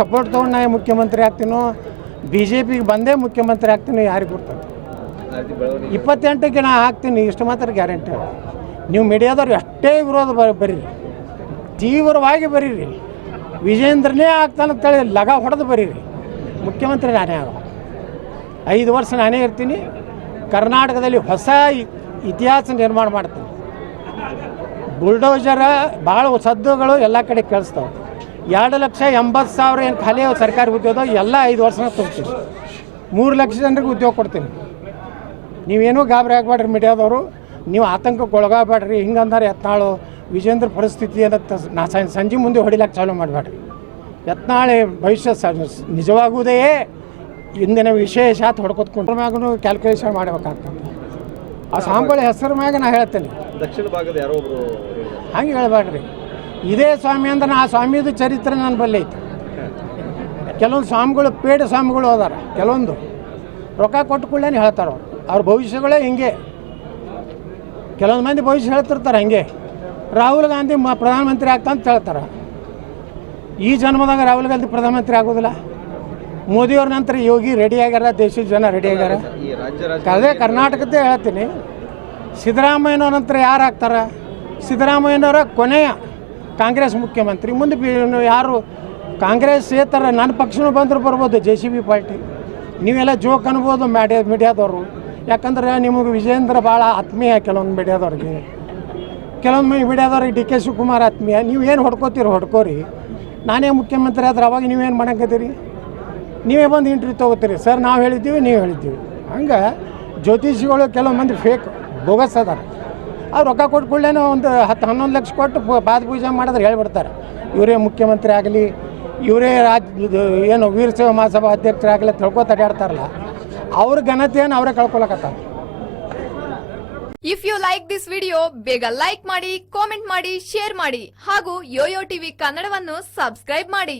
Support ತೊಗೊಂಡು ನಾ ಮುಖ್ಯಮಂತ್ರಿ ಆಗ್ತೀನೋ BJPಗೆ ಬಂದೇ ಮುಖ್ಯಮಂತ್ರಿ ಆಗ್ತೀನಿ ಯಾರಿಗೆ ಗೊತ್ತದ 28ಕ್ಕೆ ನಾ ಹಾಕ್ತೀನಿ ಇಷ್ಟು ಮಾತ್ರ ಗ್ಯಾರಂಟಿ. ನೀವು ಮೀಡಿಯಾದವ್ರು ಎಷ್ಟೇ ವಿರೋಧ ಬರೀರಿ, ತೀವ್ರವಾಗಿ ಬರೀರಿ, ವಿಜೇಂದ್ರನೇ ಆಗ್ತಾನಂತೇಳಿ ಲಗ ಹೊಡೆದು ಬರೀರಿ, ಮುಖ್ಯಮಂತ್ರಿ ನಾನೇ ಆಗೋ 5 ವರ್ಷ ನಾನೇ ಇರ್ತೀನಿ. ಕರ್ನಾಟಕದಲ್ಲಿ ಹೊಸ ಇತಿಹಾಸ ನಿರ್ಮಾಣ ಮಾಡ್ತೀನಿ. ಬುಲ್ಡೋಜರ ಭಾಳ ಸದ್ದುಗಳು ಎಲ್ಲ ಕಡೆ ಕೇಳಿಸ್ತಾವೆ. 2,80,000 ಏನು ಖಾಲಿ ಸರ್ಕಾರಿ ಉದ್ಯೋಗ ಎಲ್ಲ 5 ವರ್ಷನ ತುಂಬ್ತೀನಿ. 3 ಲಕ್ಷ ಜನರಿಗೆ ಉದ್ಯೋಗ ಕೊಡ್ತೀನಿ. ನೀವೇನೂ ಗಾಬರಿ ಆಗಬೇಡ್ರಿ ಮೀಡಿಯಾದವರು, ನೀವು ಆತಂಕಕ್ಕೆ ಒಳಗಾಗಬೇಡ್ರಿ. ಹಿಂಗಂದ್ರೆ ಯತ್ನಾಳು ವಿಜೇಂದ್ರ ಪರಿಸ್ಥಿತಿ ಅನ್ನತ್ತೆ ನಾ ಸಂಜೆ ಮುಂದೆ ಹೊಡಿಲಕ್ಕೆ ಚಾಲೂ ಮಾಡಬೇಡ್ರಿ. ಯತ್ನಾಳೆ ಭವಿಷ್ಯ ನಿಜವಾಗುವುದೇ ಇಂದಿನ ವಿಶೇಷ ಹೊಡ್ಕೊತ್ಕೊಂಡ್ರ ಮ್ಯಾಗೂ ಕ್ಯಾಲ್ಕುಲೇಷನ್ ಮಾಡಬೇಕಾಗ್ತದೆ. ಆ ಸ್ವಾಮಿಗಳ ಹೆಸರು ಮ್ಯಾಗ ನಾ ಹೇಳ್ತೇನೆ. ದಕ್ಷಿಣ ಭಾಗದ ಯಾರೋ ಒಬ್ಬರು ಹಂಗೆ ಹೇಳ್ಬೇಡ್ರಿ. ಇದೇ ಸ್ವಾಮಿ ಅಂದ್ರೆ ಆ ಸ್ವಾಮಿದು ಚರಿತ್ರೆ ನನ್ನ ಬಲ್ಲಿ ಐತೆ. ಕೆಲವೊಂದು ಸ್ವಾಮಿಗಳು ಪೇಡ ಸ್ವಾಮಿಗಳು ಹೋದಾರ, ಕೆಲವೊಂದು ರೊಕ್ಕ ಕೊಟ್ಟು ಕೂಡಲೇ ಹೇಳ್ತಾರೆ ಅವ್ರ ಭವಿಷ್ಯಗಳೇ ಹಿಂಗೆ. ಕೆಲವೊಂದು ಮಂದಿ ಭವಿಷ್ಯ ಹೇಳ್ತಿರ್ತಾರೆ ಹಂಗೆ. ರಾಹುಲ್ ಗಾಂಧಿ ಪ್ರಧಾನಮಂತ್ರಿ ಆಗ್ತಾಂತ ಹೇಳ್ತಾರೆ. ಈ ಜನ್ಮದಾಗ ರಾಹುಲ್ ಗಾಂಧಿ ಪ್ರಧಾನಮಂತ್ರಿ ಆಗೋದಿಲ್ಲ. ಮೋದಿಯವ್ರ ನಂತರ ಯೋಗಿ ರೆಡಿ ಆಗ್ಯಾರ, ದೇಶದ ಜನ ರೆಡಿ ಆಗ್ಯಾರ. ಅದೇ ಕರ್ನಾಟಕದ್ದೇ ಹೇಳ್ತೀನಿ. ಸಿದ್ದರಾಮಯ್ಯನವ್ರ ನಂತರ ಯಾರು ಆಗ್ತಾರೆ? ಸಿದ್ದರಾಮಯ್ಯನವರ ಕೊನೆಯ ಕಾಂಗ್ರೆಸ್ ಮುಖ್ಯಮಂತ್ರಿ. ಮುಂದೆ ಯಾರು ಕಾಂಗ್ರೆಸ್ ಥರ ನನ್ನ ಪಕ್ಷನೂ ಬಂದರೂ ಬರ್ಬೋದು, JCB ಪಾರ್ಟಿ. ನೀವೆಲ್ಲ ಜೋಕ್ ಅನ್ಬೋದು ಮೀಡಿಯಾದವರು. ಯಾಕಂದ್ರೆ ನಿಮಗೆ ವಿಜೇಂದ್ರ ಭಾಳ ಆತ್ಮೀಯ ಕೆಲವೊಂದು ಮೀಡಿಯಾದವ್ರಿಗೆ, ಕೆಲವೊಂದು ಮೀಡಿಯಾದವ್ರಿಗೆ DK ಶಿವಕುಮಾರ್ ಆತ್ಮೀಯ. ನೀವೇನು ಹೊಡ್ಕೋತೀರಿ ಹೊಡ್ಕೋರಿ. ನಾನೇ ಮುಖ್ಯಮಂತ್ರಿ ಆದ್ರೆ ಅವಾಗ ನೀವೇನು ಮಾಡಂಗತ್ತೀರಿ? ನೀವೇ ಬಂದು ಇಂಟ್ರ್ಯೂ ತೊಗೋತೀರಿ. ಸರ್ ನಾವು ಹೇಳಿದ್ದೀವಿ, ನೀವು ಹೇಳಿದ್ದೀವಿ. ಹಂಗೆ ಜ್ಯೋತಿಷಿಗಳು ಕೆಲವೊಂದು ಮಂದಿ ಫೇಕ್ ಬೋಗಸ್ ಅದಾರ. ಅವ್ರು ರೊಕ್ಕ ಕೊಟ್ಟು ಕೂಡಲೇ ಒಂದು 10-11 ಲಕ್ಷ ಕೊಟ್ಟು ಪಾದ ಪೂಜೆ ಮಾಡಿದ್ರೆ ಹೇಳ್ಬಿಡ್ತಾರೆ ಇವರೇ ಮುಖ್ಯಮಂತ್ರಿ ಆಗಲಿ, ಇವರೇ ಏನು ವೀರಶೈವ ಮಹಾಸಭಾ ಅಧ್ಯಕ್ಷರಾಗಲಿ ತಿಳ್ಕೊತ ಅಡ್ಯಾಡ್ತಾರಲ್ಲ, ಅವ್ರ ಘನತೆಯನ್ನು ಅವರೇ ಕಳ್ಕೊಳಕತ್ತಾರ. If you like this video ಬೇಗ ಲೈಕ್ ಮಾಡಿ, ಕಾಮೆಂಟ್ ಮಾಡಿ, ಶೇರ್ ಮಾಡಿ ಹಾಗೂ ಯೋಯೋ ಟಿವಿ ಕನ್ನಡವನ್ನು ಸಬ್ಸ್ಕ್ರೈಬ್ ಮಾಡಿ.